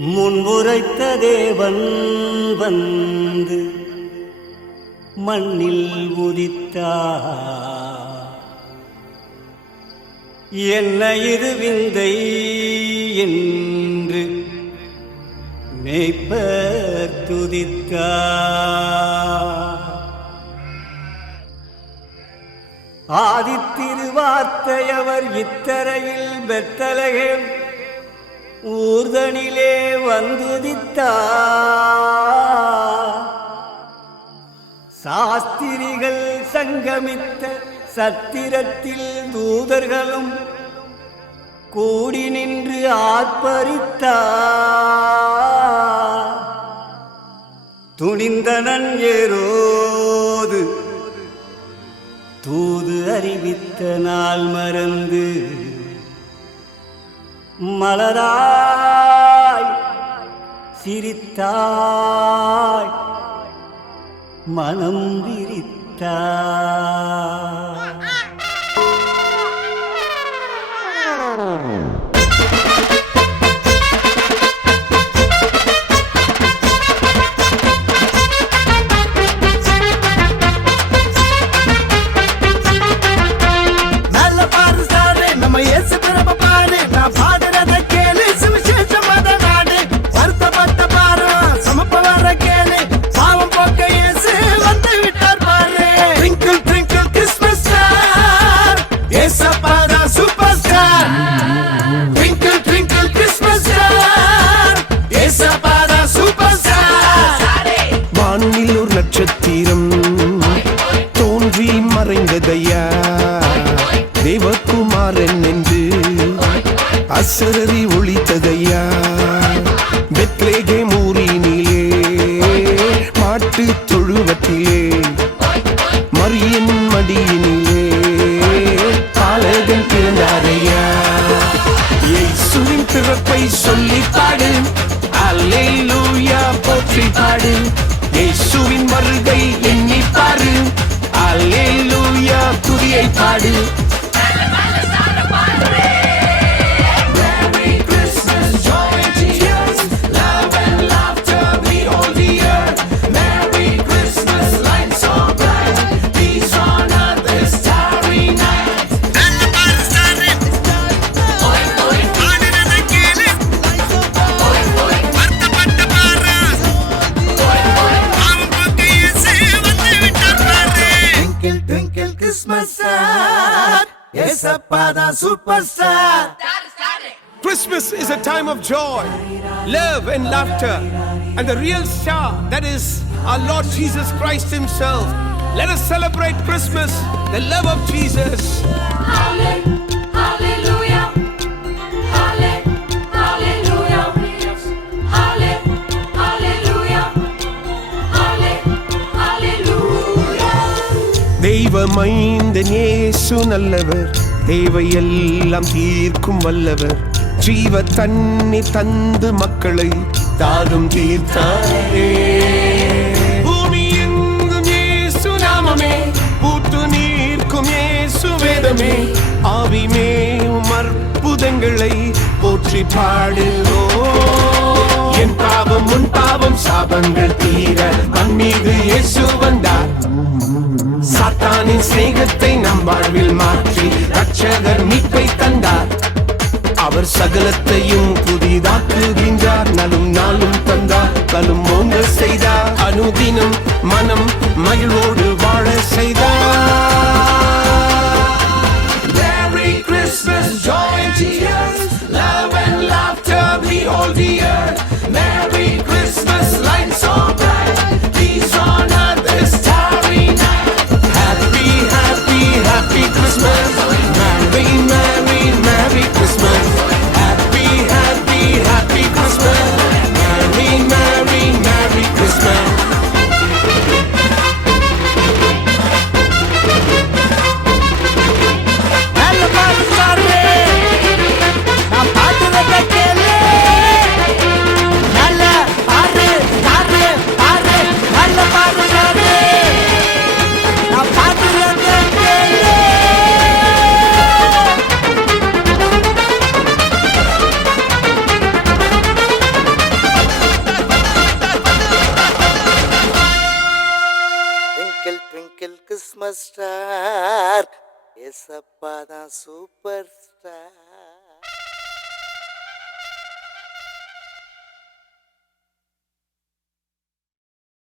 முன்முரைத்த தேவன் வந்து மண்ணில் உதித்தார். என்ன இது விந்தை என்று மேய்ப்பர் துதித்தார். ஆதித்திருவார்த்தையவர் இத்தரையில் பெத்தலகேம் ஊர்தனிலே வந்துதித்தார். சாஸ்திரிகள் சங்கமித்த சத்திரத்தில் தூதர்களும் கூடி நின்று ஆர்ப்பரித்தார். துணிந்தனன் ஏரோது தூது அறிவித்த நாள் மறந்து மலராய் சிரித்தாய் மனம் விரித்தாய். நட்சத்திரம் தோன்றி மறைந்ததையா தேவகுமாரன் என்று அசரறி ஒளித்ததையா. பெத்லகேம் ஊரினிலே மாட்டு தொழுவத்திலே மரியன் மடியினிலே பாலகன் பிறந்தாரையா. இயேசுவின் பிறப்பை சொல்லி பாடு, அல்லேலூயா போற்றி பாடு. இயேசுவின் வருகை எண்ணி பாரு, அல்லேலூயா துதியை பாடு. Christmas is a time of joy, love and laughter, and the real star, that is our Lord Jesus Christ himself. Let us celebrate Christmas, the love of Jesus. Hallelujah, hallelujah, hallelujah, hallelujah. தெய்வமைந்தன் இயேசு நல்லவர், தேவையெல்லாம் தீர்க்கும் வல்லவர். ஜீவ தண்ணீர் தந்து மக்களை தாகம் தீர்த்தாரே. பூமி எங்கும் இயேசு நாமமே, பூத்து நீர்க்கும் இயேசு வேதமே. ஆவிமேவும் அற்புதங்களை போற்றி பாடுவோம். என் பாவம் உன் பாவம் சாபங்கள் தீர மண் மீது இயேசு வந்தார். சாத்தானின் சிநேகத்தை நம் வாழ்வில் மாற்றி ரட்சகர் மீட்பை தந்தார். அவர் சகலத்தையும் புதிதாக்குகின்றார். நலும் நாளும் தந்தார், கலும் ஓங்க செய்தார். அனுதினம் மனம் மகிழ்வோடு வாழ செய்தார். Merry Christmas, joy and tears, love and laughter behold the earth. Merry Christmas, light so bright, peace on earth this starry night. Happy, happy, happy Christmas, Merry, Merry, Merry Christmas. Happy, happy, happy Christmas, Merry, Merry, Merry Christmas. Christmas star ஏசப்பா தான் super star.